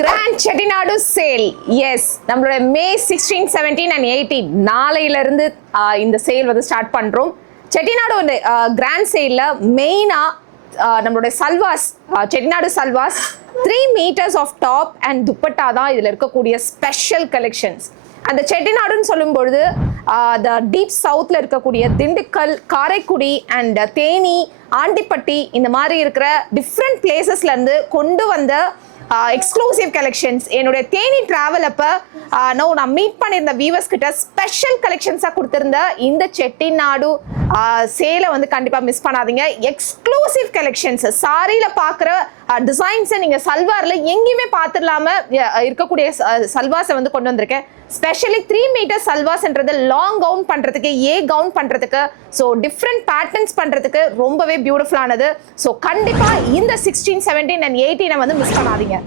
Grand Chettinad sale. S, நம்மளோட மே 16, 17 and 18 நாளையில இருந்து இந்த சேல் வந்து ஸ்டார்ட் பண்றோம். செட்டிநாடு கிராண்ட் சேல்ல மெயினா நம்மளோட salwars, Chettinad salwars 3 meters of top and dupatta தான் இதுல இருக்கக்கூடிய ஸ்பெஷல் கலெக்ஷன்ஸ். அந்த செட்டிநாடுன்னு சொல்லும் பொழுது டீப் சவுத்ல இருக்கக்கூடிய திண்டுக்கல், காரைக்குடி அண்ட் தேனி, ஆண்டிப்பட்டி இந்த மாதிரி இருக்கிற டிஃப்ரெண்ட் பிளேசஸ்ல இருந்து கொண்டு வந்த எக்ஸ்க்ளூசிவ் கலெக்ஷன்ஸ். என்னுடைய தேனி டிராவல் அப்போ நான் மீட் பண்ணியிருந்த வியூவர்ஸ் கிட்ட ஸ்பெஷல் கலெக்ஷன்ஸாக கொடுத்துருந்த இந்த செட்டிநாடு சேலை வந்து கண்டிப்பாக மிஸ் பண்ணாதீங்க. எக்ஸ்க்ளூசிவ் கலெக்ஷன்ஸ், சாரியில் பார்க்குற டிசைன்ஸை நீங்கள் சல்வாரில் எங்கேயுமே பார்த்துடலாம இருக்கக்கூடிய சல்வாஸை வந்து கொண்டு வந்திருக்கேன். ஸ்பெஷலி 3 meters சல்வாஸ்ன்றது லாங் கவுன் பண்ணுறதுக்கு, கவுன் பண்ணுறதுக்கு, ஸோ டிஃப்ரெண்ட் பேட்டர்ன்ஸ் பண்ணுறதுக்கு ரொம்பவே பியூட்டிஃபுல்லானது. ஸோ கண்டிப்பாக இந்த 16, 17 and 18 வந்து மிஸ் பண்ணாதீங்க.